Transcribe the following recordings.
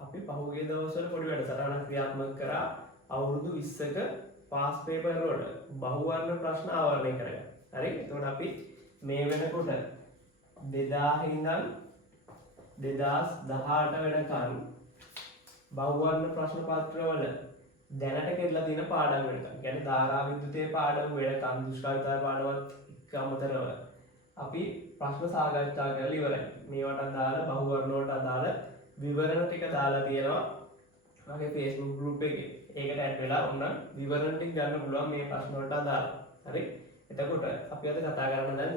අපි පහුගිය දවස්වල පොඩි වැඩසටහනක් ක්‍රියාත්මක කරා අවුරුදු 20ක පාස් පේපර් වල බහුවර්ණ ප්‍රශ්න ආවරණය කරගන්න. හරි? එතකොට අපි මේ වෙනකොට 2000 ඉඳන් 2018 වෙනකන් බහුවර්ණ ප්‍රශ්න පත්‍රවල දැනට කෙරලා තියෙන පාඩම් වෙනකන්. කියන්නේ ධාරා විද්‍යුතයේ පාඩම් වෙනකන් දුෂ්කරතා පාඩමත් එක්ක අමතරව අපි ප්‍රශ්න සාකච්ඡා කරලා ඉවරයි. මේවට අදාළ බහුවර්ණ වලට අදාළ විවරණ ටික දාලා තියෙනවා මගේ Facebook group එකේ. ඒකට ඇඩ් වෙලා ඔන්න විවරණ ටික ගන්න පුළුවන් මේ ප්‍රශ්න වලට අදාළ. හරි? එතකොට අපි අද කතා කරන්න දැන්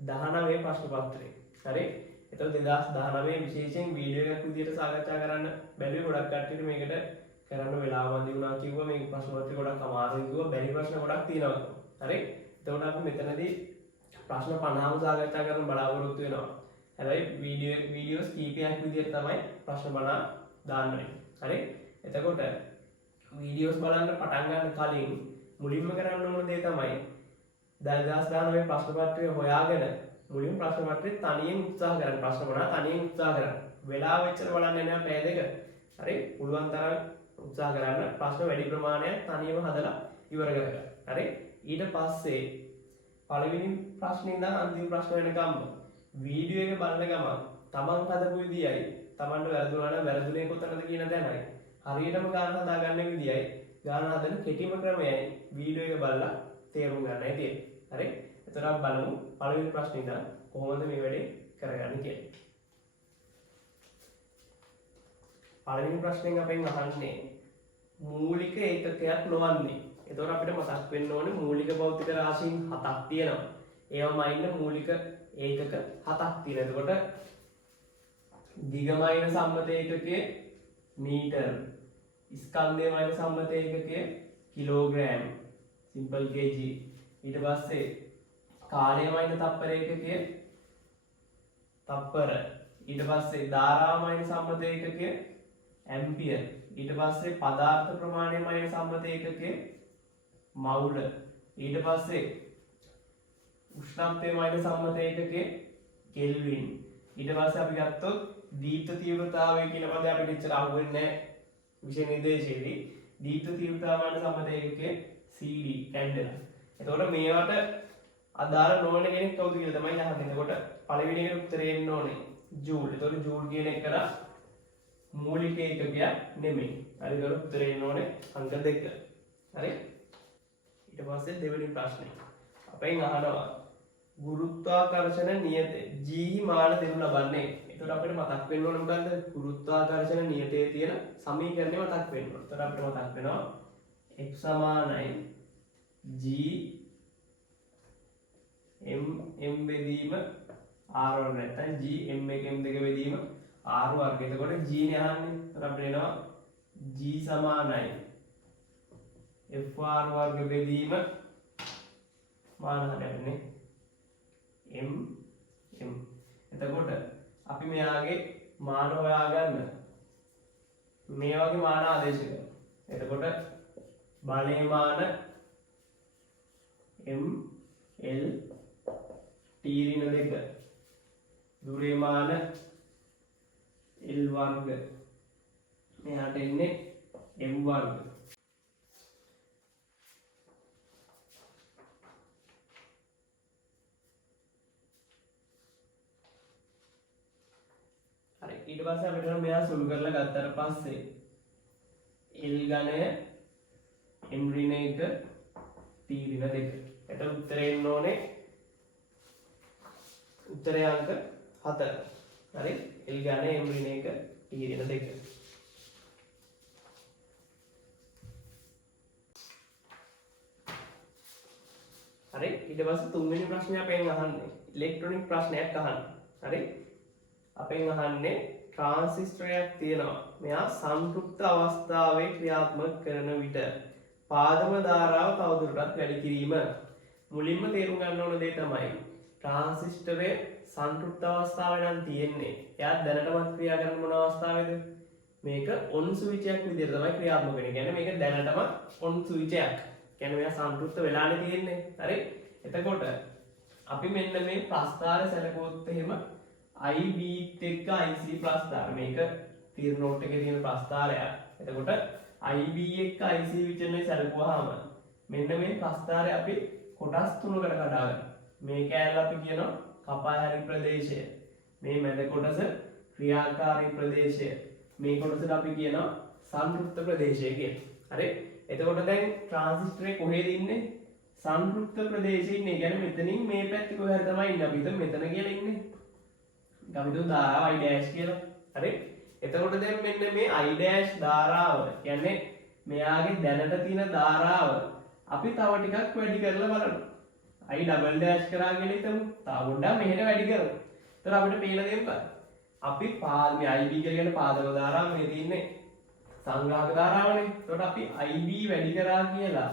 2019 ප්‍රශ්න පත්‍රය. හරි? එතකොට 2019 විශේෂයෙන් වීඩියෝ එකක් විදිහට සාකච්ඡා කරන්න බැලුවේ ගොඩක් කට්ටියට මේකට කරන්න වෙලාව මදි වුණා කිව්වා. මේ ප්‍රශ්න පත්‍රය ගොඩක් අමාරුයි කිව්වා. බැරි ප්‍රශ්න ගොඩක් තියෙනවා. හරි? එතකොට අපි මෙතනදී ප්‍රශ්න 50ම සාකච්ඡා කරන්න බලාපොරොත්තු වෙනවා. හැබැයි වීඩියෝස් කීපයක් විදිහට තමයි ප්‍රශ්න 50 දාන්න වෙන්නේ. හරි? එතකොට වීඩියෝස් බලන්න පටන් ගන්න කලින් මුලින්ම කරන්න ඕන දේ තමයි 2019 ප්‍රශ්න පත්‍රය හොයාගෙන මුලින් ප්‍රශ්න පත්‍රය තනියෙන් උත්සාහ කරන්න. ප්‍රශ්න 50 තනියෙන් උත්සාහ කරන්න. වෙලාව එච්චර බලන්න යනවා පැය දෙක. හරි? පුළුවන් තරම් උත්සාහ කරන්න ප්‍රශ්න වැඩි ප්‍රමාණයක් තනියම හදලා ඉවර කරගන්න. හරි? ඊට පස්සේ පළවෙනි ප්‍රශ්නේ ඉඳන් අන්තිම ප්‍රශ්න වෙනකම්ම වීඩියෝ එක බලන ගමන් තමන් හදපු විදියයි තමන්ට වැරදුනා නම් වැරදුනේ කොතනද කියන දැනයි හරියටම ගාන හදාගන්න විදියයි ගාන හදන කෙටිම ක්‍රමයයි වීඩියෝ එක බලලා තේරුම් ගන්නයි තියෙන්නේ. හරි? එතකොට අපි බලමු පළවෙනි ප්‍රශ්නේ ඉඳන් කොහොමද මේ වැඩේ කරගන්නේ කියලා. පළවෙනි ප්‍රශ්නෙන් අපෙන් අහන්නේ මූලික ඒකකයක් නොවන්නේ. එතකොට අපිට මතක් වෙන්න ඕනේ මූලික භෞතික රාශීන් 7ක් තියෙනවා. ඒවමයින්න මූලික ඒකක 7ක් තියෙනවා. එතකොට දිගමයින සම්මත ඒකකයේ මීටර, ස්කන්ධයමයින සම්මත ඒකකයේ කිලෝග්‍රෑම්, සිම්පල් kg. ඊට පස්සේ කාලයමයින තප්පර ඒකකයේ තප්පර. ඊට පස්සේ ධාරාමයින සම්මත ඒකකයේ ඇම්පියර්. ඊට පස්සේ පදාර්ථ ප්‍රමාණයමයින සම්මත ඒකකයේ මවුල. ඊට පස්සේ උෂ්ණත්වයමයින සම්මත ඒකකයේ කෙල්වින්. ඊට පස්සේ අපි ගත්තොත් දීප්ත තීව්‍රතාවය කියන පදේ අපිට ඉච්චර අහු වෙන්නේ නැහැ විෂය නිර්දේශයේදී. දීප්ත තීව්‍රතාවයමයින සම්මත ඒකකයේ CD කැන්ඩල. එතකොට මේවට අදාළ නොවන කෙනෙක් කවුද කියලා තමයි අහන්නේ. එතකොට පළවෙනි එකට උත්තරේ එන්න ඕනේ ජූල්. එතකොට ජූල් කියන එක මූලික ඒකකයක් නෙමෙයි. හරි? එතකොට උත්තරේ එන්න ඕනේ අංක 2. හරි? ඊට පස්සේ දෙවෙනි ප්‍රශ්නේ අපෙන් අහනවා ගුරුත්වාකර්ෂණ නියතය G මාන දෙනු ලබන්නේ. එතකොට අපිට මතක් වෙන්න ඕනේ මොකද්ද? ගුරුත්වාකර්ෂණ නියතයේ තියෙන සමීකරණය මතක් වෙන්න ඕනේ. එතකොට අපිට මතක් වෙනවා F සමානයි G m බෙදීම r වර්ග නැත්නම් G m1 m2 බෙදීම r වර්ග. එතකොට G නේ අහන්නේ. එතකොට අපිට එනවා G සමානයි FR වර්ග බෙදීම මාන හදන්නේ m. එතකොට අපි මෙයාගේ මාන හොයාගන්න මේ වගේ මාන ආදේශ කරනවා. එතකොට බලයේ මාන m l t ඍණ 2 දුරේ මාන l වර්ග මෙයාට එන්නේ m වර්ග. ඊට පස්සේ අපිට මෙයා සුළු කරලා ගත්තට පස්සේ L ඝනය M ඍණ 1 T ඍණ 2. එතකොට උත්තරේ එන්න ඕනේ උත්තරය අංක 4. හරි? L ඝනය M ඍණ 1 T ඍණ 2. හරි? ඊට පස්සේ තුන්වෙනි ප්‍රශ්නේ අපෙන් අහන්නේ ඉලෙක්ට්‍රොනික ප්‍රශ්නයක් අහන්න. හරි? අපෙන් අහන්නේ ට්‍රාන්සිස්ටරයක් තියෙනවා. මෙයා සංතෘප්ත අවස්ථාවේ ක්‍රියාත්මක කරන විට පාදම ධාරාව තවදුරටත් වැඩි කිරීම. මුලින්ම තේරුම් ගන්න ඕන දේ තමයි ට්‍රාන්සිස්ටරයේ සංතෘප්ත අවස්ථාවේ නම් තියෙන්නේ. එයා දැනටමත් ක්‍රියා කරන මොන අවස්ථාවේද? මේක ඔන් ස්විච් එකක් විදිහට තමයි ක්‍රියාත්මක වෙන්නේ. කියන්නේ මේක දැනටම ඔන් ස්විච් එකක්. කියන්නේ මෙයා සංතෘප්ත වෙලානේ තියෙන්නේ. හරි? එතකොට අපි මෙන්න මේ ප්‍රස්ථාර සැලකුවොත් එහෙම IB එක්ක IC ප්‍රස්ථාර මේක තීරණ නෝට් එකේ තියෙන ප්‍රස්ථාරයක්. එතකොට IB එක්ක IC විචලනය සැලකුවාම මෙන්න මේ ප්‍රස්ථාරය අපි කොටස් තුනකට කඩා ගන්නවා. මේ කෑල්ල අපි කියනවා කපාහැරි ප්‍රදේශය. මේ මැද කොටස ක්‍රියාකාරී ප්‍රදේශය. මේ කොටසට අපි කියනවා සංතෘප්ත ප්‍රදේශය කියලා. හරි? එතකොට දැන් ට්‍රාන්සිස්ටරේ කොහෙද ඉන්නේ? සංතෘප්ත ප්‍රදේශයේ ඉන්නේ. කියන්නේ මෙතනින් මේ පැත්තේ කොහෙ හරි තමයි ඉන්නේ. අපි හිතමු මෙතන කියලා ඉන්නේ. අපි හිතමු ධාරාව I' කියලා. හරි? එතකොට දැන් මෙන්න මේ I' ධාරාව කියන්නේ මෙයාගේ දැනට තියෙන ධාරාව අපි තව ටිකක් වැඩි කරලා බලනවා. I double dash කරා කියලා හිතමු. තව පොඩ්ඩක් මෙහෙට වැඩි කරමු. එතකොට අපිට පේන දේ මොකක්ද? අපි මේ IB කියලා කියන පාදක ධාරාව මේ තියෙන්නේ සංග්‍රාහක ධාරාවනේ. එතකොට අපි IB වැඩි කරා කියලා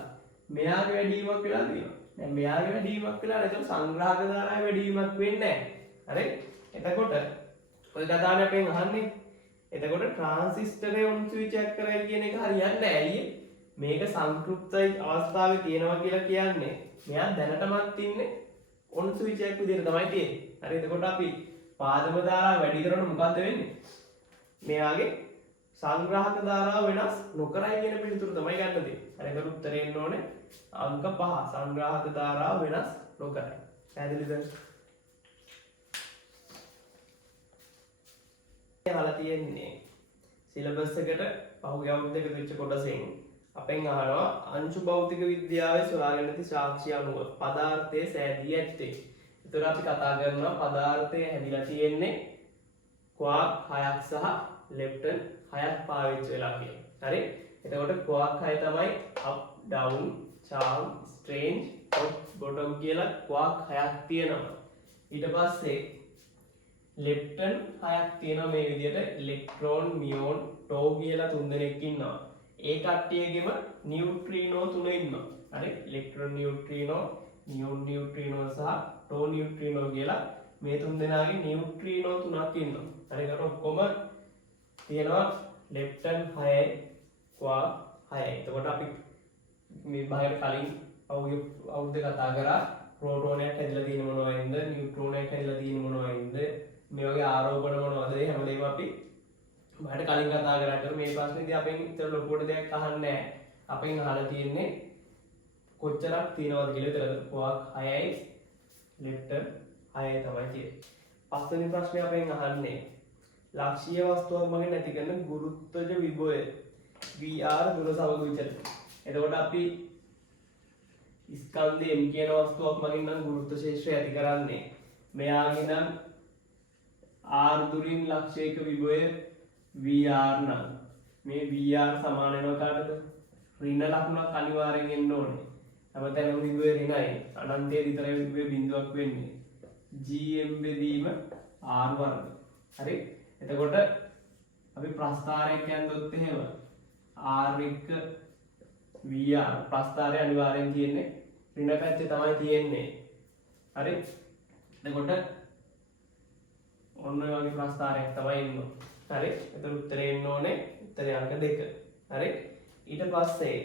මෙයාගේ වැඩිවීමක් වෙලා තියෙනවා. දැන් මෙයාගේ වැඩිවීමක් වෙලා නැහැ. ඒක සංග්‍රාහක ධාරාවේ වැඩිවීමක් වෙන්නේ නැහැ. හරි? එතකොට ඔය කතාවනේ අපෙන් අහන්නේ. එතකොට ට්‍රාන්සිස්ටරේ ඔන් ස්විච් එක කරයි කියන එක හරියන්නේ නැහැ. ඇයි? මේක සංතෘප්ත අවස්ථාවේ තියෙනවා කියලා කියන්නේ මෙයා දැනටමත් ඉන්නේ ඔන් ස්විච් එකක් විදිහට තමයි තියෙන්නේ. හරි? එතකොට අපි පාදම ධාරාව වැඩි කරනකොට මොකද්ද වෙන්නේ? මෙයාගේ සංග්‍රාහක ධාරාව වෙනස් නොකරයි කියන පිළිතුර තමයි ගන්න තියෙන්නේ. හරි ඒක උත්තරේ එන්න ඕනේ අංක 5 සංග්‍රාහක ධාරාව වෙනස් නොකරයි. පැහැදිලිද? අහලා තියෙන්නේ සිලබස් එකට පහුගිය අවුරුද්දක වෙච්ච කොටසෙන් අපෙන් අහනවා අංශු භෞතික විද්‍යාවේ සොයාගෙන ඇති සාක්ෂි අනුව පදාර්ථයේ සෑදී ඇත්තේ. ඒතර අපි කතා කරනවා පදාර්ථයේ හැදිලා තියෙන්නේ ක්වාක් 6ක් සහ ලෙප්ටන් 6ක් පාවිච්චි වෙලා කියලා. හරි? එතකොට ක්වාක් 6 තමයි up down charm strange top bottom කියලා ක්වාක් 6ක් තියෙනවා. ඊට පස්සේ ලෙප්ටන් 6ක් තියෙනවා මේ විදිහට ඉලෙක්ට්‍රෝන මියෝන් ටෝ කියලා 3 දෙනෙක් ඉන්නවා. ඒ කට්ටියගෙම නියුට්‍රිනෝ 3 ඉන්නවා. හරි? ඉලෙක්ට්‍රෝන නියුට්‍රිනෝ නියෝන් නියුට්‍රිනෝ සහ ටෝ නියුට්‍රිනෝ කියලා මේ 3 දෙනාගේ නියුට්‍රිනෝ 3ක් ඉන්නවා. හරි? ඒකට ඔක්කොම තියෙනවා ලෙප්ටන් 6යි ක්වාක් 6යි. එතකොට අපි මේ භාගයට කලින් අවුරුද්දේ කතා කරා ප්‍රෝටෝනයක් හැදිලා තියෙන මොනවයින්ද නියුට්‍රෝනයක් හැදිලා තියෙන මොනවයින්ද මේ වගේ ආරෝපණ මොනවද ඒ හැමදේම අපි භාගයට කලින් කතා කරාට මේ ප්‍රශ්නේදී අපෙන් ඉතල ලොකුවට දෙයක් අහන්නේ නැහැ. අපෙන් අහලා තියෙන්නේ කොච්චරක් තියෙනවද කියලා. ඒතර ක්වාක් 6යි ලෙප්ටන් 6යි තමයි තියෙන්නේ. පස්වෙනි ප්‍රශ්නේ අපෙන් අහන්නේ ලක්ෂීය වස්තුවක් මගින් ඇති කරන ගුරුත්වජ විභවය VR දුර සමග විචලනය. එතකොට අපි ස්කන්ධය M කියන වස්තුවක් මගින් නම් ගුරුත්ව ක්ෂේත්‍රය ඇති කරන්නේ. මෙයාගේ නම් R දුරින් ලක්ෂයක විභවය VR නම් මේ VR සමාන වෙනවා කාටද? ඍණ ලකුණක් අනිවාර්යෙන් එන්න ඕනේ. හැමතැනම විභවය ඍණයි. අනන්තයේ විතරයි විභවය බිඳුවක් වෙන්නේ. GM බෙදීම R වර්ග. හරි? එතකොට අපි ප්‍රස්ථාරයක් යනදොත් එහෙම R එක්ක VR ප්‍රස්ථාරය අනිවාර්යෙන් තියෙන්නේ ඍණ පැත්තේ තමයි තියෙන්නේ. හරි? එතකොට ඔන්න ඔය වගේ ප්‍රස්ථාරයක් තමයි එන්නේ. හරි? එතකොට උත්තරේ එන්න ඕනේ උත්තරේ අංක 2. හරි? ඊට පස්සේ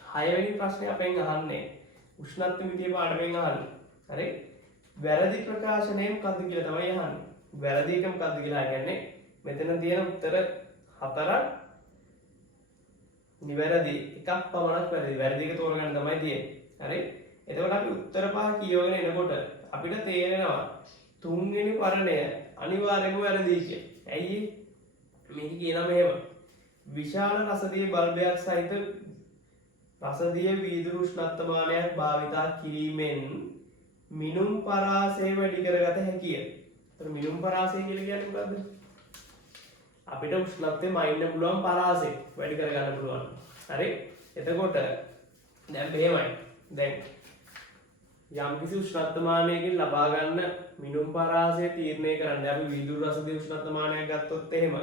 6 වෙනි ප්‍රශ්නේ අපෙන් අහන්නේ උෂ්ණත්ව මිතිය පාඩමෙන් අහන්නේ. හරි? වැරදි ප්‍රකාශනය මොකක්ද කියලා තමයි අහන්නේ. වැරදි එක මොකක්ද කියලා කියන්නේ මෙතන තියෙන උත්තර 4ක් නිවැරදි එකක් පමණක් වැරදි. වැරදි එක තෝරගන්න තමයි තියෙන්නේ. හරි? එතකොට අපි උත්තර පහ කියවගෙන එනකොට අපිට තේරෙනවා තුන්වෙනි පරණය අනිවාර්යයෙන්ම වැරදි කියලා. ඇයි මේක කියනවා මෙහෙම. විශාල රසදිය බල්බයක් සහිත රසදිය වීදුරු උෂ්ණත්වමානයක් භාවිතා කිරීමෙන් මිනුම් පරාසය වැඩි කරගත හැකිය. එතකොට මිනුම් පරාසය කියලා කියන්නේ මොකද්ද? අපිට උෂ්ණත්වය මයින්න පුළුවන් පරාසය වැඩි කරගන්න පුළුවන්. හරි? එතකොට දැන් මෙහෙමයි. දැන් යම්කිසි උෂ්ණත්වමානයකින් ලබා ගන්න මිනුම් පරාසය තීරණය කරන්න. අපි වීදුරු රසදිය උෂ්ණත්වමානයක් ගත්තොත් එහෙම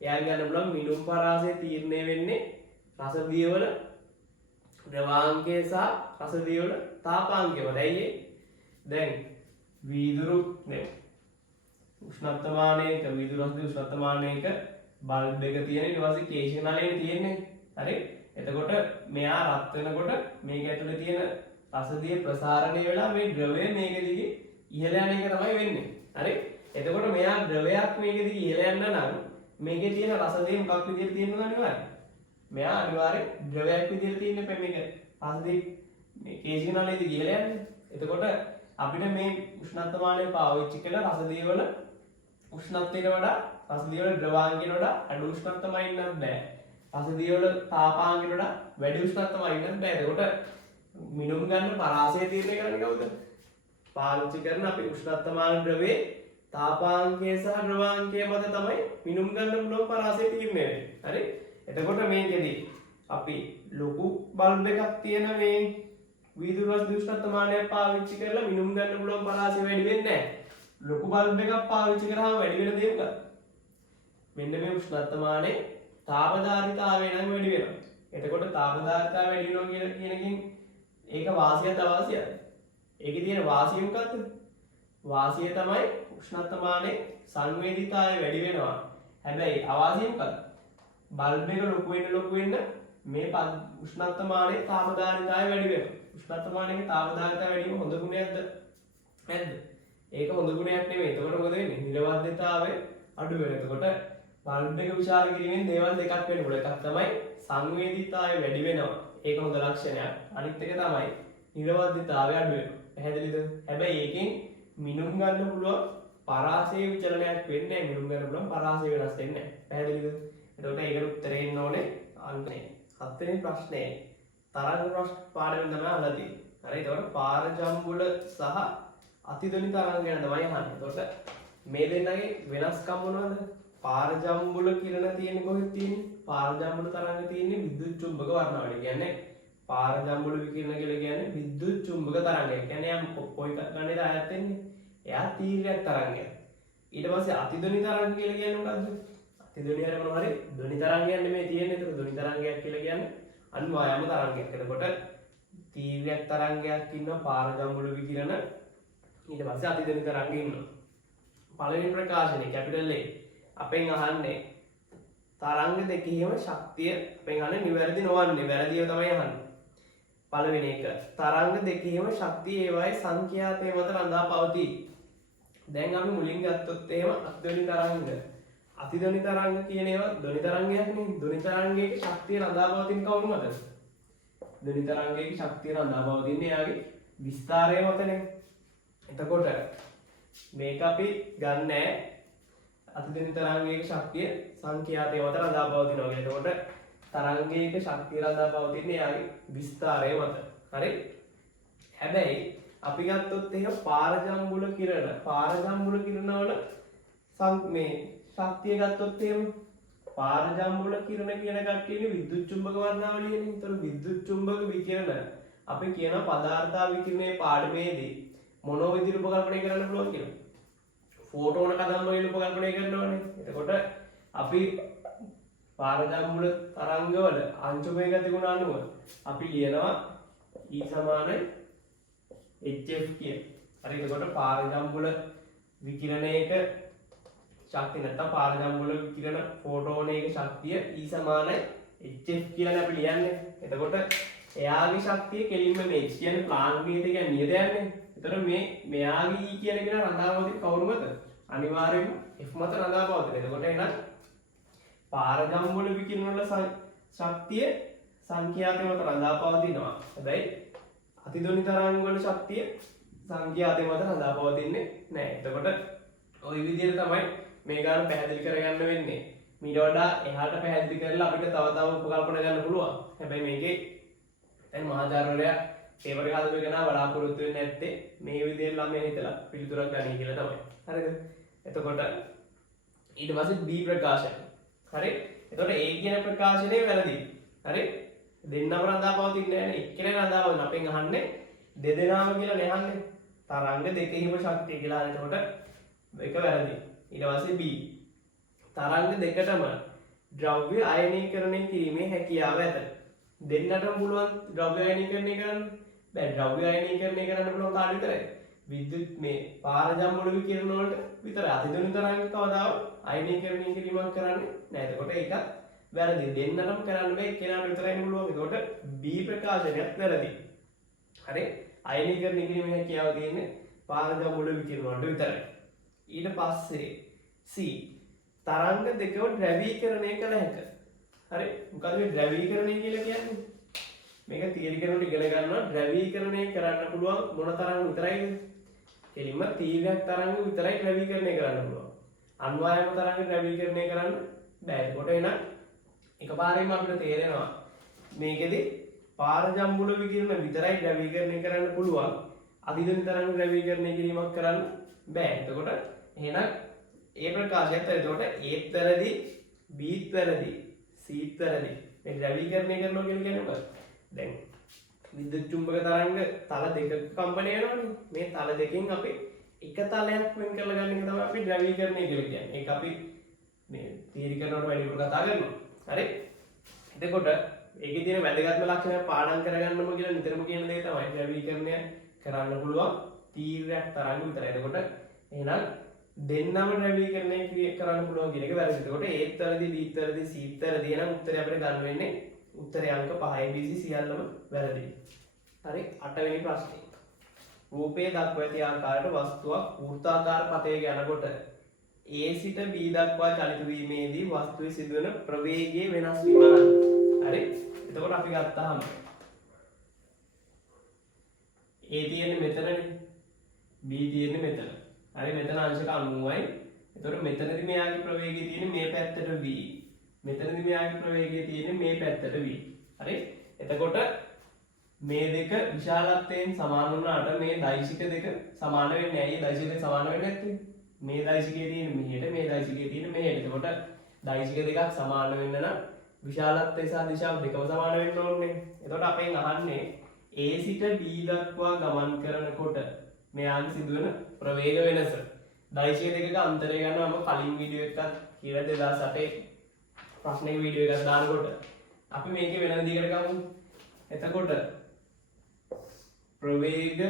එයාගෙන් ගන්න පුළුවන් මිනුම් පරාසය තීරණය වෙන්නේ රසදිය වල ද්‍රවාංකය සහ රසදිය වල තාපාංකය වල. ඇයි දැන් වීදුරු උෂ්ණත්වමානයක වීදුරු රසදිය උෂ්ණත්වමානයක බල්බ් එක තියෙන ඊට පස්සේ කේශික නලයේ තියෙන්නේ. හරි? එතකොට මෙයා රත් වෙනකොට මේක ඇතුලේ තියෙන රසදිය ප්‍රසාරණය වෙලා මේ ද්‍රවය මේක දිගේ ඉහළ යන එක තමයි වෙන්නේ. හරි? එතකොට මෙයා ද්‍රවයක් මේක දිගේ ඉහළ යන්න නම් මේකේ තියෙන රස දේ මොකක් විදියට තියෙනවද අනිවාර්යයෙන්. මෙයා අනිවාර්යෙන් ද්‍රවයක් විදියට තියෙන පෙ මේක රස දේ මේ කේශිකනාලයේදී ගිහලා යන්නේ. එතකොට අපිට මේ උෂ්ණත්වමානය පාවිච්චි කළ රස දේ වල උෂ්ණත්වයට වඩා රස දේ වල ද්‍රවාංගයට වඩා අඩු උෂ්ණත්වමයි ඉන්නත් බෑ. රස දේ වල තාපාංගයට වඩා වැඩි උෂ්ණත්වමයි ඉන්නත් බෑ. එතකොට මිනුම් ගන්න පරාසය තීරණය කරන්නේ කවුද? පාවිච්චි කරන අපි උෂ්ණත්වමාන ද්‍රවයේ තාපාංකය සහ ද්‍රවාංකය මත තමයි මිනුම් ගන්න පුළුවන් පරාසය තීරණය වෙන්නේ. හරි? එතකොට මේකෙදි අපි ලොකු බල්බ් එකක් තියෙන මේ වීදුරු රස උෂ්ණත්වමානයක් පාවිච්චි කරලා මිනුම් ගන්න පුළුවන් පරාසය වැඩි වෙන්නේ නැහැ. ලොකු බල්බ් එකක් පාවිච්චි කරාම වැඩි වෙන දේ මොකක්ද? මෙන්න මේ උෂ්ණත්වමානයේ තාපධාරිතාවය නම් වැඩි වෙනවා. එතකොට තාපධාරිතාවය වැඩි වෙනවා කියන එකෙන් ඒක වාසියද අවාසියද? ඒකේ තියෙන වාසිය මොකක්ද? වාසිය තමයි උෂ්ණත්වමානයේ සංවේදීතාවය වැඩි වෙනවා. හැබැයි අවාසිය මොකක්ද? බල්බ් එක ලොකු වෙන්න මේ උෂ්ණත්වමානයේ තාපධාරිතාවය වැඩි වෙනවා. උෂ්ණත්වමානයේ තාපධාරිතාවය වැඩි වීම හොඳ ගුණයක්ද? නැද්ද? ඒක හොඳ ගුණයක් නෙමෙයි. එතකොට මොකද වෙන්නේ? නිරවද්‍යතාවය අඩු වෙනවා. එතකොට බල්බ් එක විශාල කිරීමෙන් දේවල් දෙකක් වෙනකොට එකක් තමයි සංවේදීතාවය වැඩි වෙනවා. ඒක හොඳ ලක්ෂණයක්. අනිත් එක තමයි නිරවද්‍යතාවය අඩු වෙනවා. පැහැදිලිද? හැබැයි ඒකෙන් මිනුම් ගන්න පුළුවන් පරාසය විචලනයක් වෙන්නේ නැහැ. මිනුම් ගන්න පුළුවන් පරාසය වෙනස් වෙන්නේ නැහැ. පැහැදිලිද? එතකොට ඒකට උත්තරේ එන්න ඕනේ අන්නේ 7 වෙනි ප්‍රශ්නේ තරංග ප්‍රශ්න පාඩමෙන් තමයි අහලා තියෙන්නේ. හරි. එතකොට පාරජම්බුල සහ අතිධ්වනි තරංග ගැන තමයි අහන්නේ. එතකොට මේ දෙන්නගේ වෙනස්කම් මොනවද? පාරජම්බුල කිරණ තියෙන්නේ කොහෙද තියෙන්නේ? පාරජම්බුල තරංග තියෙන්නේ විද්‍යුත් චුම්බක වර්ණාවලිය. කියන්නේ පාරජම්බුල විකිරණ කියලා කියන්නේ විද්‍යුත් චුම්බක තරංගය. කියන්නේ යම් කොයි ගණනේද ආයත් වෙන්නේ? එයා තීර්යක තරංගයක්. ඊට පස්සේ අතිධ්වනි තරංග කියලා කියන්නේ මොකද්ද? අතිධ්වනි හරි මොනවා හරි ධ්වනි තරංගයක් නෙමෙයි තියෙන්නේ. ඒක ධ්වනි තරංගයක් කියලා කියන්නේ අන්වායම තරංගයක්. එතකොට තීර්යක තරංගයක් ඉන්නවා පාරජම්බුල විකිරණ. ඊට පස්සේ අතිධ්වනි තරංග ඉන්නවා. පළවෙනි ප්‍රකාශනය කැපිටල් A අපෙන් අහන්නේ තරංග දෙකේම ශක්තිය අපෙන් අහන්නේ නිවැරදි නොවන්නේ වැරදිව තමයි අහන්නේ. පළවෙනි එක තරංග දෙකේම ශක්තිය ඒවායේ සංඛ්‍යාතය මත රඳා පවතී. දැන් අපි මුලින් ගත්තොත් එහෙම අතිධ්වනි තරංග අතිධ්වනි තරංග කියන ඒවා ධ්වනි තරංගයක් නේ. ධ්වනි තරංගයේ ශක්තිය රඳා පවතින කවුරු මතද? ධ්වනි තරංගයේ ශක්තිය රඳා පවතින්නේ එයාගේ විස්තරය මතනේ. එතකොට මේක අපි ගන්නෑ අතිධ්වනි තරංගයක ශක්තිය සංඛ්‍යාතය මත රඳා පවතිනවා කියලා. එතකොට තරංගයක ශක්තිය රඳා පවතින්නේ එයාගේ විස්තරය මත. හරි? හැබැයි අපි ගත්තොත් එහෙනම් පාරජම්බුල කිරණ වල මේ ශක්තිය ගත්තොත් එහෙම පාරජම්බුල කිරණ කියන කට්ටියනේ විද්‍යුත් චුම්බක වර්ණාවලියනේ. ඒතර විද්‍යුත් චුම්බක විකිරණ අපි කියන පදාර්ථ විකිරණයේ පාඩමේදී මොනෝ විදිහට උපකල්පනය කරන්න පුළුවන් කියලා. ෆෝටෝන කදම්බ වලින් උපකල්පනය කරනවානේ. එතකොට අපි පාරජම්බුල තරංගවල අංශුමය ගති ගුණ අනුව අපි ලියනවා E = hf කිය. හරි. එතකොට පාරජම්බුල විකිරණයක ශක්තිය නැත්නම් පාරජම්බුල විකිරණ ෆෝටෝනයක ශක්තිය E = hf කියලා අපි ලියන්නේ. එතකොට එයාගේ ශක්තිය කෙලින්ම මේ h කියන්නේ ප්ලාන්ක්ගේ කියන්නේ නියතයන්නේ. එතකොට මෙයාගේ E කියන කෙනා රඳාපවතින කවුරු මත? අනිවාර්යයෙන්ම F මත රඳාපවතින. එතකොට එහෙනම් පාරජම්බුල විකිරණ වල ශක්තිය සංඛ්‍යාතය මත රඳාපවතිනවා. හැබැයි අතිධ්වනි තරංග වල ශක්තිය සංඛ්‍යාතය මත රඳාපවතින්නේ නැහැ. එතකොට ওই විදිහට තමයි මේ ගාන පැහැදිලි කරගන්න වෙන්නේ. ඊට වඩා එහාට පැහැදිලි කරලා අපිට තව උපකල්පන ගන්න පුළුවන්. හැබැයි මේකේ දැන් මහාචාර්යවරයා පේපර් එක හදපු කෙනා බලාපොරොත්තු වෙන්නේ නැත්තේ මේ විදිහට ළමයා හිතලා පිළිතුරක් ගන්න කියලා තමයි. හරිද? එතකොට ඊට පස්සේ B ප්‍රකාශනය. හරි? එතකොට A කියන ප්‍රකාශනය වැරදි. හරි? දෙන්නම රඳාපවතින්නේ නැහැ නේ. එක්කෙනා රඳාපවතින. අපෙන් අහන්නේ දෙදෙනාම කියලා නෙහන්නේ. තරංග දෙකෙහිම ශක්තිය කියලා. එතකොට ඒක වැරදි. ඊට පස්සේ B තරංග දෙකටම ද්‍රව්‍ය අයනීකරණය කිරීමේ හැකියාව ඇත. දෙන්නටම පුළුවන් ද්‍රව්‍ය අයනීකරණය කරන්න. බෑ ද්‍රව්‍ය අයනීකරණය කරන්න පුළුවන් කාට විතරයි? විද්‍යුත් මේ පාරජම්බුල විකිරණ වලට විතරයි. අතිධ්වනි තරංග කවදාවත් අයනීකරණය කිරීමක් කරන්නේ නැහැ. එතකොට ඒකත් වැරදි. දෙන්නටම කරන්න බෑ එක්කෙනාට විතරයි පුළුවන්. එතකොට B ප්‍රකාශනයත් වැරදි. හරි? අයනීකරණය කිරීමේ හැකියාව තියෙන්නේ පාරජම්බුල විකිරණ වලට විතරයි. ඊට පස්සේ C තරංග දෙකම ද්‍රවීකරණය කළ හැකියි. හරි මොකද මේ ද්‍රවීකරණය කියලා කියන්නේ? මේක තියරි කරනකොට ඉගෙන ගන්නවා ද්‍රවීකරණය කරන්න පුළුවන් මොන තරම් විතරයිද? කෙලින්ම තීව්‍රයක් තරංග විතරයි ද්‍රවීකරණය කරන්න පුළුවන්. අන්වායම තරංග ද්‍රවීකරණය කරන්න බෑ. ඒකට එහෙනම් එකපාරෙන්ම අපිට තේරෙනවා මේකෙදි පාරජම්බුල විකිරණ විතරයි ද්‍රවීකරණය කරන්න පුළුවන්. අධිධ්වනි තරංග ද්‍රවීකරණය කිරීමක් කරන්න බෑ. එතකොට එහෙනම් ඒ ප්‍රකාශයත් එතකොට ඒත් වැරදි, බීත් වැරදි, සීත් වැරදි. මේ ද්‍රවීකරණය කරනවා කියන්නේ මොකක්ද? දැන් විද්‍යුත් චුම්බක තරංග තල දෙකක කම්පණය වෙනවනේ. මේ තල දෙකෙන් අපි එක තලයක් වෙන් කරලා ගන්න එක තමයි අපි ද්‍රවීකරණය කියලා කියන්නේ. ඒක අපි මේ තීරි කරනකොට වැඩිපුර කතා කරනවා. හරි? එතකොට ඒකේ තියෙන වැදගත්ම ලක්ෂණය පාඩම් කරගන්නම කියලා නිතරම කියන දේ තමයි ද්‍රවීකරණය කරන්න පුළුවන් තීව්‍රයක් තරංග විතරයි. එතකොට එහෙනම් දෙන්නම ද්‍රවීකරණය කරන්න පුළුවන් කියන එක වැරදි. එතකොට ඒත් වැරදි, බීත් වැරදි, සීත් වැරදි. එහෙනම් උත්තරය අපිට ගන්න වෙන්නේ උත්තරය අංක 5 ABC සියල්ලම වැරදි. හරි 8 වෙනි ප්‍රශ්නේ. රූපයේ දක්වා ඇති ආකාරයට වස්තුවක් වෘත්තාකාර පතයක යනකොට A සිට B දක්වා චලිත වීමේදී වස්තුවේ සිදුවන ප්‍රවේගයේ වෙනස් වීම. හරි. එතකොට අපි ගත්තාම A තියෙන්නේ මෙතනනේ. B තියෙන්නේ මෙතන. හරි මෙතන අංශක 90යි. එතකොට මෙතනදී මෙයාගේ ප්‍රවේගය තියෙන්නේ මේ පැත්තට V. මෙතනදී මෙයාගේ ප්‍රවේගය තියෙන්නේ මේ පැත්තට V. හරි? එතකොට මේ දෙක විශාලත්වයෙන් සමාන වුණාට මේ දෛශික දෙක සමාන වෙන්නේ නැහැ. මේ දෛශික දෙක සමාන වෙන්නේ නැත්තේ. මේ දෛශිකයේ තියෙන මෙහෙට, මේ දෛශිකයේ තියෙන මෙහෙට. එතකොට දෛශික දෙකක් සමාන වෙන්න නම් විශාලත්වය සහ දිශාව දෙකම සමාන වෙන්න ඕනේ. එතකොට අපෙන් අහන්නේ A සිට B දක්වා ගමන් කරනකොට මෙයාගේ සිදුවන ප්‍රවේග වෙනස. දෛශික දෙකක අන්තරය ගන්නවා මම කලින් වීඩියෝ එකක් කියලා 2008 ප්‍රශ්නයක වීඩියෝ එකක් දානකොට අපි මේකේ වෙන විදිහකට ගමු. එතකොට ප්‍රවේග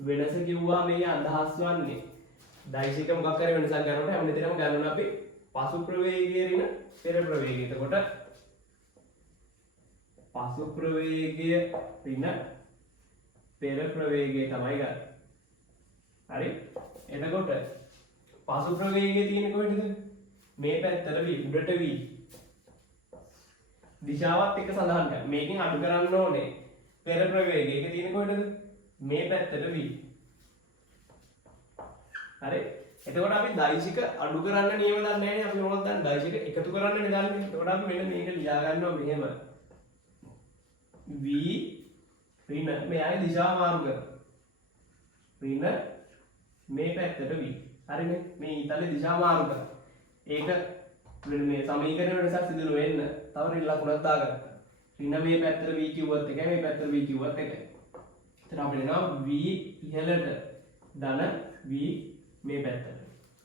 වෙනස කිව්වා මේ අදහස් වන්නේ දෛශික මොකක් හරි වෙනසක් ගන්නකොට හැම දෙයක්ම ගන්නවා අපි පසු ප්‍රවේගය රින පෙර ප්‍රවේගය. එතකොට පසු ප්‍රවේගය රින පෙර ප්‍රවේගය තමයි ගන්න. හරි? එතකොට පසු ප්‍රවේගය තියෙන්නේ කොහෙද? මේ පැත්තට V උඩට V. දිශාවත් එක්ක සඳහන් කරන්න. මේකෙන් අඩු කරන්න ඕනේ පෙර ප්‍රවේගය. ඒක තියෙන්නේ කොහෙද? මේ පැත්තට V. හරි? එතකොට අපි දෛශික අඩු කරන්න නියම දන්නේ නැහැ නේ. අපි මොනවද දන්නේ? දෛශික එකතු කරන්නනේ දන්නේ. එතකොට අපි මෙන්න මේක ලියා ගන්නවා මෙහෙම. V ඍණ මෙයාගේ දිශාව මාරු කරනවා. ඍණ මේ පැත්තට V. හරිනේ? මේ ඊතලේ දිශාව මාරු කරනවා. ඒක මේ සමීකරණ වෙනසක් සිදු වෙන්න තව ඍණ ලකුණක් දාගන්න. ඍණ මේ පැත්තට v කිව්වත් එකයි මේ පැත්තට v කිව්වත් එකයි. එතන අපිට එනවා v ඉහළට ධන v මේ පැත්තට.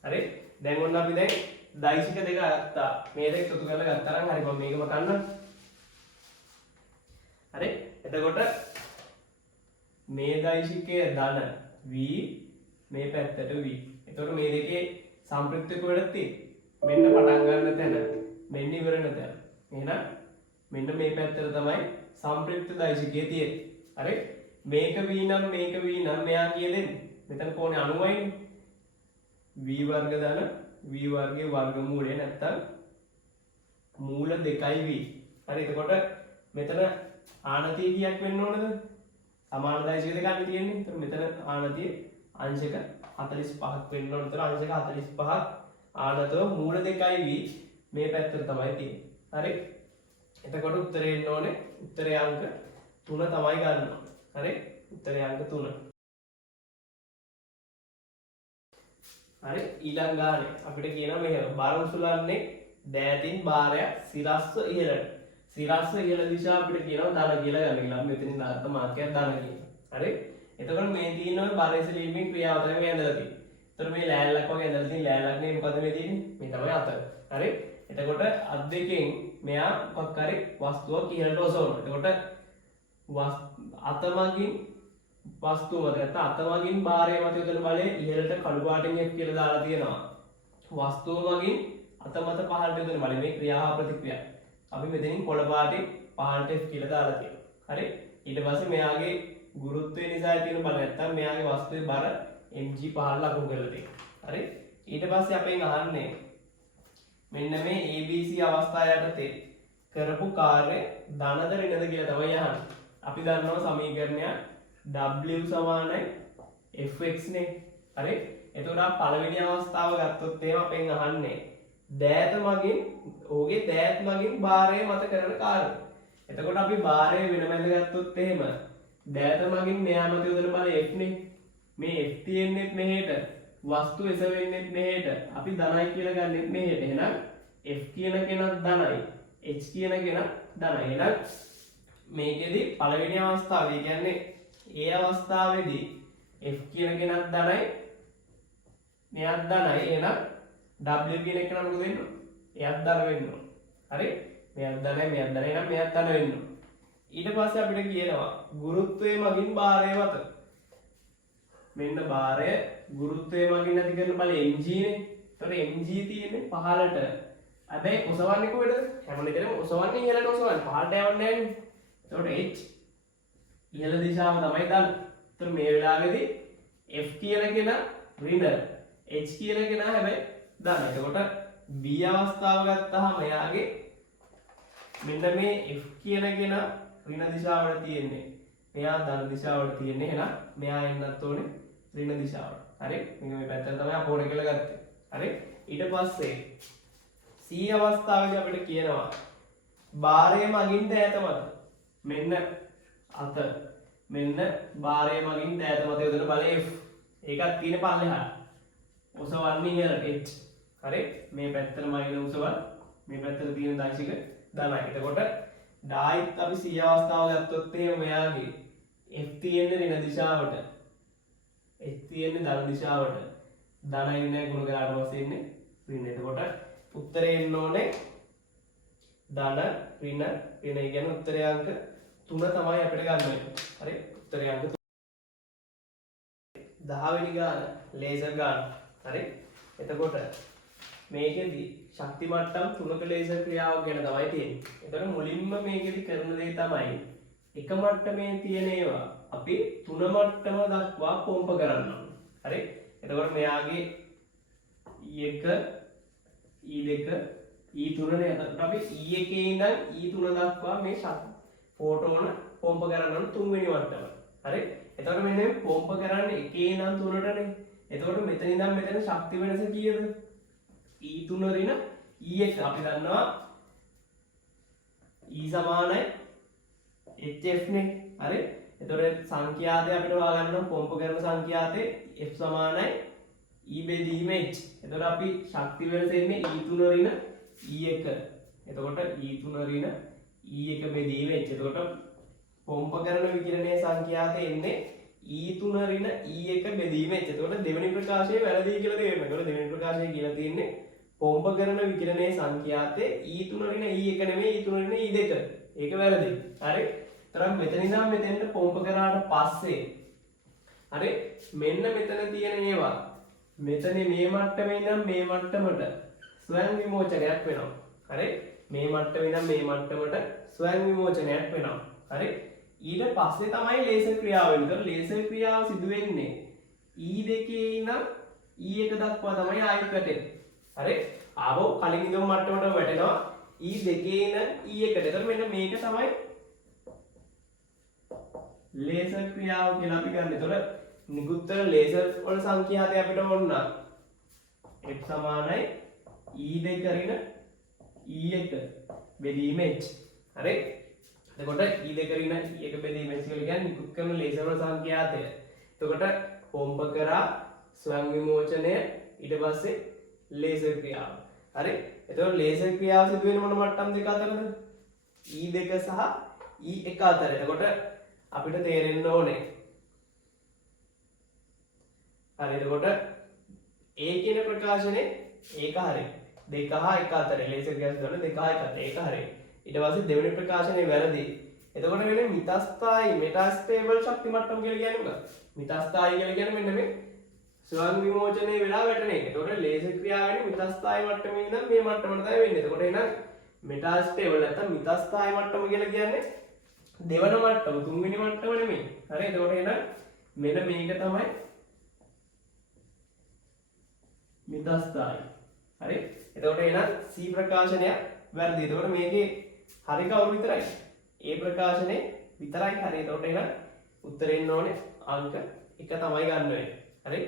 හරි? දැන් ඔන්න අපි දැන් දෛශික දෙක ගත්තා. මේ දෙක එකතු කරලා ගත්තා නම් හරි කොහොම මේකම ගන්න. හරි? එතකොට මේ දෛශිකයේ ධන v මේ පැත්තට v. එතකොට මේ දෙකේ සම්ප්‍රයුක්තක වෙලක් තියෙන්නේ මෙන්න පටන් ගන්න තැන මෙන්න ඉවර වෙන තැන. එහෙනම් මෙන්න මේ පැත්තට තමයි සම්ප්‍රයුක්ත දෛශිකයේ තියෙන්නේ. හරි? මේක v නම් මේක v නම් මෙයා කියෙදෙන්නේ. මෙතන කොහොනේ 90යිනේ. v වර්ග ධන v වර්ගයේ වර්ගමූලය නැත්තම් මූල 2යි v. හරි? එතකොට මෙතන ආනතිය කීයක් වෙන්න ඕනද? සමාන දෛශික දෙකක් තියෙන්නේ. එතකොට මෙතන ආනතිය අංශක 45ක් වෙන්න ඕන. එතකොට අංශක 45ක් ආනතව මූල 2යි v මේ පැත්තට තමයි තියෙන්නේ. හරි? එතකොට උත්තරේ එන්න ඕනේ උත්තරේ අංක 3 තමයි ගන්න ඕනේ. හරි? උත්තරේ අංක 3. හරි? ඊළඟ ගානේ අපිට කියනවා මෙහෙම බර උසුලන්නේ දෑතින් භාරයක් සිරස්ව ඉහළට. සිරස්ව ඉහළ දිශාව අපිට කියනවා ධන කියලා ගන්න කියලා. මෙතනින් දාර්ථ මාර්ගයක් ධන කියනවා. හරි? එතකොට මේ තියෙන බර ඉසලීමේ ක්‍රියාව තමයි මේ ඇඳලා තියෙන්නේ. එතකොට මේ ලෑල්ලක් වගේ ඇඳලා තියෙන ලෑල්ලක් නේ මොකද මේ තියෙන්නේ? මේ තමයි අත. හරි? එතකොට අත් දෙකෙන් මෙයා මොකක් හරි වස්තුවක් ඉහළට ඔසවනවා. එතකොට අත මගින් වස්තුව මත නැත්නම් අත මගින් භාරය මත යොදන බලය ඉහළට කළු පාටින් F කියලා දාලා තියෙනවා. වස්තුව මගින් අත මත පහළට යොදන බලය මේ ක්‍රියාව ප්‍රතික්‍රියා. අපි මෙතනින් කොළ පාටින් පහළට F කියලා දාලා තියෙනවා. හරි? ඊට පස්සේ මෙයාගේ ගුරුත්වය නිසා තියෙන බල නැත්නම් මෙයාගේ වස්තුවේ බර mg පහළ ලකුණු කරලා තියෙනවා. හරි? ඊට පස්සේ අපෙන් අහන්නේ මෙන්න මේ ABC අවස්ථාව යටතේ කරපු කාර්ය ධනද ඍණද කියලා තමයි අහන්නේ. අපි දන්නවා සමීකරණය W සමානයි fx නේ. හරි? එතකොට පළවෙනි අවස්ථාව ගත්තොත් එහෙම අපෙන් අහන්නේ දෑත මගින් ඔහුගේ දෑත් මගින් භාරය මත කරන කාර්ය. එතකොට අපි භාරය වෙනමද ගත්තොත් එහෙම දෑත මගින් මෙයා මත යොදන බලය F නේ. මේ F තියෙන්නේ මෙහෙට වස්තු එස වෙන්නේ මෙහෙට අපි ධනයි කියලා ගන්නෙත් මෙහෙට. එහෙනම් F කියන කෙනත් ධනයි H කියන කෙනත් ධනයි. එහෙනම් මේකෙදි පළවෙනි අවස්ථාව ඒ කියන්නේ ඒ අවස්ථාවේදී F කියන කෙනත් ධනයි මෙයත් ධනයි. එහෙනම් W කියන එක නම් මොකද වෙන්නේ? එයත් ධන වෙන්න ඕන. හරි? මෙයත් ධනයි මෙයත් ධනයි නම් මෙයත් ධන වෙන්න ඕන. ඊට පස්සේ අපිට කියනවා ගුරුත්වයේ මගින් භාරය මත. මෙන්න භාරය ගුරුත්වයේ මගින් ඇති කරන බලය mg නේ. ඒතකොට mg තියෙන්නේ පහළට. හැබැයි ඔසවන්නේ කොහෙද? හැම එකෙම ඔසවන්නේ ඉහළට ඔසවන්නේ. පහළට යවන්නේ නැහැ නේ. එතකොට h ඉහළ දිශාව තමයි ධන. එතකොට මේ වෙලාවේදී f කියන කෙනා ඍණ h කියන කෙනා හැබැයි ධන. එතකොට b අවස්ථාව ගත්තාම එයාගේ මෙන්න මේ f කියන කෙනා ඍණ දිශාවට තියෙන්නේ. මෙයා ධන දිශාවට තියෙන්නේ. එහෙනම් මෙයා එන්නත් ඕනේ ඍණ දිශාවට. හරි? මේක මේ පැත්තට තමයි අපෝඩ කියලා ගත්තේ. හරි? ඊට පස්සේ c අවස්ථාවේදී අපිට කියනවා භාරය මගින් දෑත මත. මෙන්න අත මෙන්න භාරය මගින් දෑත මත යොදන බලය F. ඒකත් තියෙන පල්ලෙහාට. ඔසවන්නේ ඉහළට h. හරි? මේ පැත්තට මගින් ඔසවන මේ පැත්තට තියෙන දෛශික ධනයි. එතකොට ඩායිත් අපි c අවස්ථාව ගත්තොත් එහෙම මෙයාගේ f තියෙන්නේ ඍණ දිශාවට. h තියෙන්නේ ධන දිශාවට. ධන ඉන්නේ ගුණ කරාට පස්සේ ඉන්නේ ඍණ. එතකොට උත්තරේ එන්න ඕනේ ධන ඍණ ඍණ. ඒ කියන්නේ උත්තරේ අංක 3 තමයි අපිට ගන්න වෙන්නේ. හරි? උත්තරේ අංක 10 වෙනි ගාන ලේසර් ගාන. හරි? එතකොට මේකෙදි ශක්ති මට්ටම් 3ක ලේසර් ක්‍රියාවක් ගැන තමයි තියෙන්නේ. එතකොට මුලින්ම මේකෙදි කරන දේ තමයි එක මට්ටමේ තියෙන ඒවා අපි 3 මට්ටම දක්වා පොම්ප කරන්න ඕනේ. හරි? එතකොට මෙයාගේ E1 E2 E3 නේ. එතකොට අපි E1 ඉඳන් E3 දක්වා මේ ෆෝටෝන පොම්ප කරන්න ඕනේ 3 වෙනි මට්ටම. හරි? එතකොට මෙන්න පොම්ප කරන්නේ 1 ඉඳන් 3ටනේ. එතකොට මෙතන ඉඳන් මෙතන ශක්ති වෙනස කීයද? E3 ඍණ E1 අපි දන්නවා E සමානයි HF නේ. හරි? එතකොට සංඛ්‍යාතය අපිට හොයාගන්න පොම්ප කරන සංඛ්‍යාතේ F සමානයි E බෙදීම H. එතකොට අපි ශක්ති වෙනස එන්නේ E3 ඍණ E1. එතකොට E3 ඍණ E1 බෙදීම H. එතකොට පොම්ප කරන විකිරණයේ සංඛ්‍යාතය එන්නේ E3 ඍණ E1 බෙදීම H. එතකොට දෙවෙනි ප්‍රකාශයේ වැරදි කියලා තේරෙනවා. එතකොට දෙවෙනි ප්‍රකාශයේ කියලා තියෙන්නේ පොම්ප කරන විකිරණයේ සංඛ්‍යාතය E3 ඍණ E1 නෙමෙයි E3 ඍණ E2. ඒක වැරදි. හරි? තරම් මෙතන ඉඳන් මෙතෙන්ට පොම්ප කරාට පස්සේ හරි මෙන්න මෙතන තියෙන ඒවා මෙතන මේ මට්ටමේ ඉඳන් මේ මට්ටමට ස්වයං විමෝචනයක් වෙනවා. හරි? මේ මට්ටමේ ඉඳන් මේ මට්ටමට ස්වයං විමෝචනයක් වෙනවා. හරි? ඊට පස්සේ තමයි ලේසර් ක්‍රියාව වෙන්නේ. ඒතර ලේසර් ක්‍රියාව සිදු වෙන්නේ E2 ඉඳන් E1 දක්වා තමයි ආයෙත් වැටෙන්නේ. හරි? ආවෝ කලින් ඉඳන් මට්ටමට වැටෙනවා E2 ඉඳන් E1ට. ඒතර මෙන්න මේක තමයි ලේසර් ක්‍රියාව කියලා අපි ගන්න. ඒතකොට නිකුත්තර ලේසර් වල සංඛ්‍යාතය අපිට ඕන F සමානයි E2 ඍණ E1 බෙදීම H. හරි? එතකොට E2 ඍණ E1 බෙදීම H කියලා කියන්නේ නිකුත් කරන ලේසර් වල සංඛ්‍යාතය. එතකොට පොම්ප කරා ස්වයං විමෝචනය ඊට පස්සේ ලේසර් ක්‍රියාව. හරි? එතකොට ලේසර් ක්‍රියාව සිදු වෙන මොන මට්ටම් දෙක අතරද? E2 සහ E1 අතර. එතකොට අපිට තේරෙන්න ඕනේ. හරි එතකොට A කියන ප්‍රකාශනේ ඒක හරි. 2 හා 1 අතර ලේසර් ගෑස් වල 2 හා 1 අතර ඒක හරි. ඊට පස්සේ දෙවෙනි ප්‍රකාශනේ වැරදි. එතකොට වෙන්නේ මිතස්ථායි මෙටාස්ටේබල් ශක්ති මට්ටම කියලා කියන්නේ මොකක්ද? මිතස්ථායි කියලා කියන්නේ මෙන්න මේ ස්වයං විමෝචනයේ වෙලා වැටෙන එක. එතකොට ලේසර් ක්‍රියාව වෙන්නේ මිතස්ථායි මට්ටමේ ඉඳන් මේ මට්ටමට තමයි වෙන්නේ. එතකොට එහෙනම් මෙටාස්ටේබල් නැත්නම් මිතස්ථායි මට්ටම කියලා කියන්නේ දෙවන මට්ටම තුන්වෙනි මට්ටම නෙමෙයි. හරි එතකොට එහෙනම් මෙන්න මේක තමයි මිතස්ථායි. හරි එතකොට එහෙනම් C ප්‍රකාශනය වැරදි. එතකොට මේකේ හරි කවුරු විතරයි? A ප්‍රකාශනේ විතරයි හරි. එතකොට එහෙනම් උත්තරේ එන්න ඕනේ අංක 1 තමයි ගන්න වෙන්නේ. හරි?